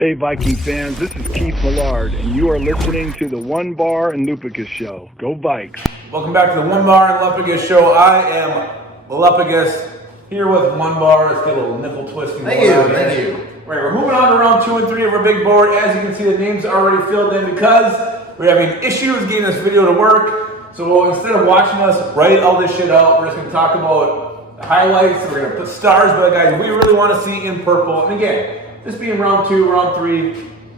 Hey Viking fans, this is Keith Millard, and you are listening to the One Bar and Lupicus Show. Go Vikes! Welcome back to the One Bar and Lupicus Show. I am Lupicus, here with One Bar. Let's get a little nipple twisting. Thank you. Right, we're moving on to round 2 and 3 of our big board. As you can see, the names are already filled in because we're having issues getting this video to work. So instead of watching us write all this shit out, we're just going to talk about the highlights. We're going to put stars by the guys we really want to see in purple. And again, this being round 2, round 3,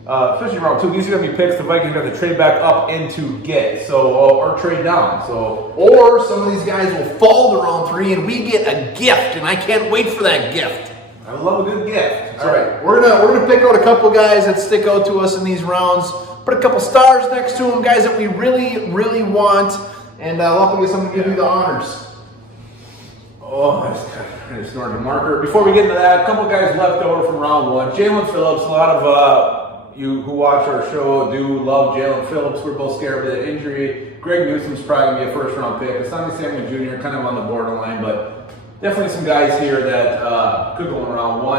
especially round 2, these are going to be picks the Vikings are going to trade back up and to get, so or trade down. So, or some of these guys will fall to round 3 and we get a gift, and I can't wait for that gift. I love a good gift. All right, we're gonna pick out a couple guys that stick out to us in these rounds. Put a couple stars next to them, guys that we really want, and luckily someone give you the honors. Oh, I just snorted a marker. Before we get into that, a couple guys left over from round 1. Jalen Phillips, a lot of you who watch our show do love Jalen Phillips. We're both scared of the injury. Greg Newsom's probably going to be a first-round pick. Asante Samuel Jr. kind of on the borderline, but definitely some guys here that could go in round 1.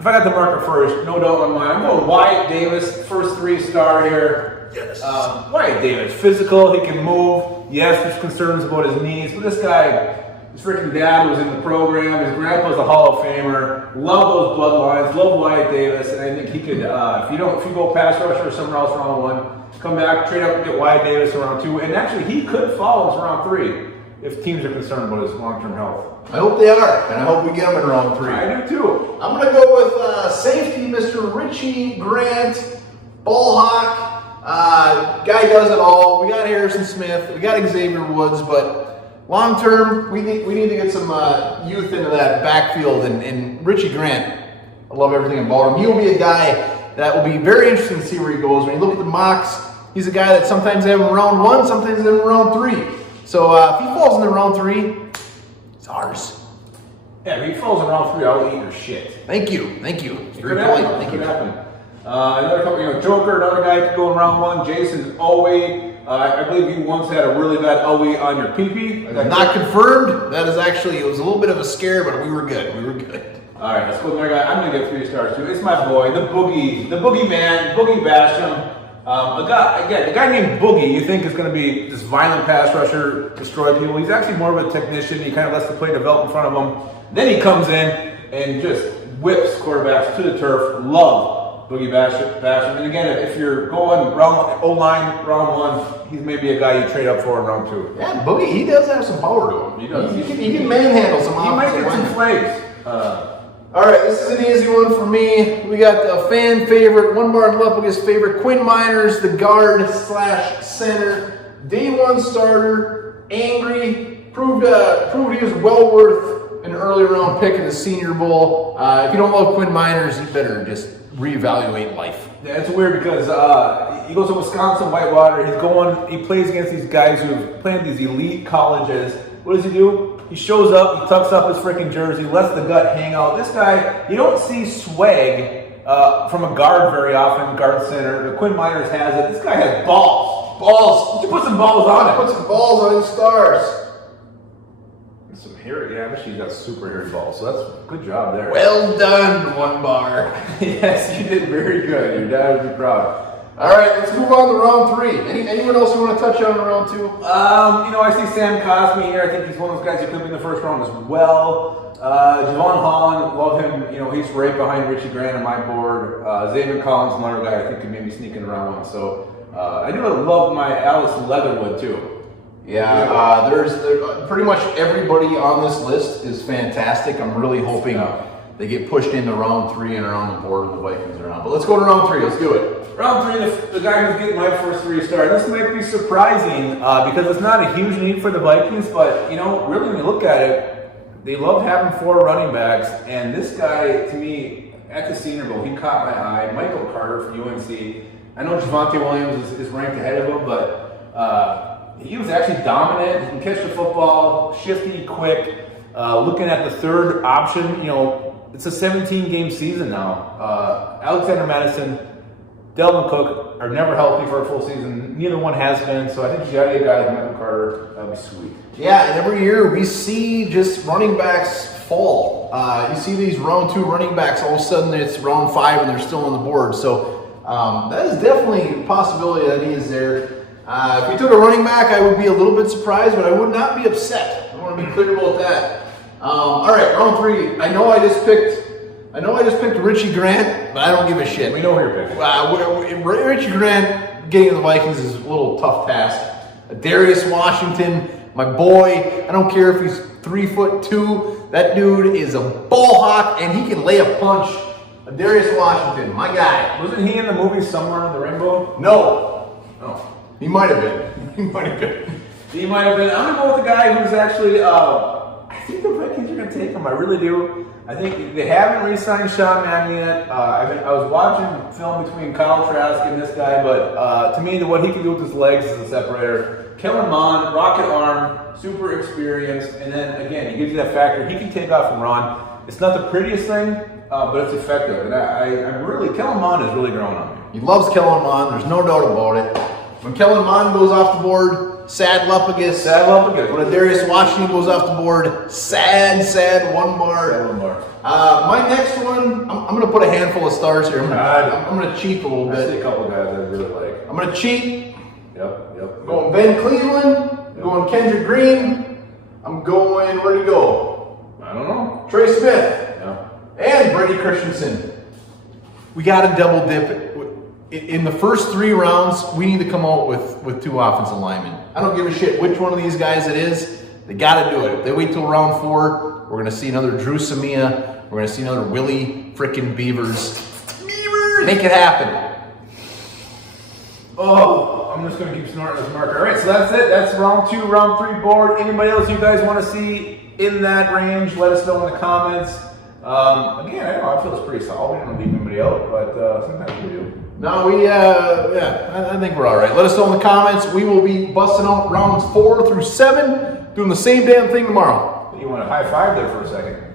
If I got the marker first, no doubt in my mind, I'm going Wyatt Davis, first 3-star here. Yes. Wyatt Davis, physical, he can move. Yes, there's concerns about his knees, but this guy, his freaking dad was in the program. His grandpa's a Hall of Famer. Love those bloodlines. Love Wyatt Davis, and I think he could. If you go pass rusher or somewhere else round 1, come back, trade up and get Wyatt Davis in round 2, and actually he could fall into round 3 if teams are concerned about his long-term health. I hope they are, and I hope we get him in round 3. I do too. I'm gonna go with safety, Mr. Richie Grant, ball hawk. Guy does it all. We got Harrison Smith. We got Xavier Woods, but long term, we need to get some youth into that backfield, and Richie Grant, I love everything about him. He'll be a guy that will be very interesting to see where he goes. When you look at the mocks, he's a guy that sometimes they have him round 1, sometimes they have him round 3. So if he falls into round 3, it's ours. Yeah, if he falls in round 3, I'll eat your shit. Thank you. Very polite. Thank you. Another couple, Joker, another guy could go in round 1. Jason Owe. I believe you once had a really bad OE on your pee-pee. Not confirmed. That is actually, it was a little bit of a scare, but we were good. All right, let's go with my guy. I'm going to give 3 stars too. It's my boy, the Boogie Man, Boogie Basham. A guy named Boogie, you think is going to be this violent pass rusher, destroy people. He's actually more of a technician. He kind of lets the play develop in front of him. Then he comes in and just whips quarterbacks to the turf. Love Boogie Basham. And again, if you're going O-line, round 1, he's maybe a guy you trade up for in round 2. Yeah, Boogie, he does have some power to him. He does. He can manhandle some. He might get some flags. All right, this is an easy one for me. We got a fan favorite, One Bar and Lupicus favorite, Quinn Miners, the guard / center, day 1 starter, angry, proved he was well worth an early round pick in the Senior Bowl. If you don't love Quinn Miners, you better just reevaluate life. Yeah, it's weird because he goes to Wisconsin Whitewater. He plays against these guys who played at these elite colleges. What does he do? He shows up, he tucks up his freaking jersey, lets the gut hang out. This guy, you don't see swag from a guard very often, guard center. The Quinn Miners has it. This guy has balls. You put some balls on it. Put some balls on his stars. And some hair. Yeah, I bet she's got super hairy balls. So that's good job there. Well done, One Bar. Yes, you did very good. Your dad would be proud. All right, let's move on to round 3. Anyone else you want to touch on in round 2? I see Sam Cosmi here. I think he's one of those guys who could be in the first round as well. Javon Holland, love him. He's right behind Richie Grant on my board. Xavier Collins, another guy I think could maybe sneak in round 1. So I do love my Alice Leatherwood too. Yeah, there's pretty much everybody on this list is fantastic. I'm really hoping they get pushed into round 3 and around the board of the Vikings around. But let's go to round 3. Let's do it. Round 3, the guy who's getting my first 3-star. This might be surprising because it's not a huge need for the Vikings, but really when you look at it, they love having 4 running backs, and this guy, to me, at the Senior Bowl, he caught my eye. Michael Carter from UNC. I know Javonte Williams is ranked ahead of him, but he was actually dominant. He can catch the football, shifty, quick. Looking at the third option, it's a 17-game season now. Alexander Madison, Delvin Cook are never healthy for a full season. Neither one has been, so I think you got a guy like Michael Carter. That'd be sweet. Yeah, and every year we see just running backs fall. You see these round 2 running backs, all of a sudden it's round 5 and they're still on the board. So that is definitely a possibility that he is there. If we took a running back, I would be a little bit surprised, but I would not be upset. I want to be clear about that. All right, round 3. I know I just picked Richie Grant, but I don't give a shit. We know who you're picking. Richie Grant getting to the Vikings is a little tough task. Darius Washington, my boy. I don't care if he's 3'2". That dude is a ball hawk, and he can lay a punch. Darius Washington, my guy. Wasn't he in the movie Somewhere on the Rainbow? No. No. He might have been. He might have been. He might have been. I'm going to go with the guy who's actually, I think the Vikings are going to take him. I really do. I think they haven't re-signed Sean Mannion yet. I was watching film between Kyle Trask and this guy, but to me, what he can do with his legs is a separator. Kellen Mond, rocket arm, super experienced, and then again, he gives you that factor. He can take off and run. It's not the prettiest thing, but it's effective. And I'm really, Kellen Mond is really growing on me. He loves Kellen Mond. There's no doubt about it. When Kellen Mond goes off the board, sad Lupagus. When a Darius Washington goes off the board, sad one bar. My next one, I'm going to put a handful of stars here. I'm going to cheat a little bit. I see a couple guys I really like. I'm going to cheat. Yep. I'm going Ben Cleveland. I'm going Kendrick Green. I'm going, where'd he go? I don't know. Trey Smith. Yeah. And Brady Christensen. We got to double dip. In the first 3 rounds, we need to come out with 2 offensive linemen. I don't give a shit which one of these guys it is. They got to do it. If they wait till round 4, we're going to see another Drew Samia. We're going to see another Willie frickin' Beavers. Make it happen. Oh, I'm just going to keep snorting this marker. All right, so that's it. That's round 2, round 3 board. Anybody else you guys want to see in that range, let us know in the comments. Again, I know I feel it's pretty solid. We don't leave anybody out, but sometimes we do. No, I think we're all right. Let us know in the comments. We will be busting out rounds 4 through 7, doing the same damn thing tomorrow. You want a high five there for a second?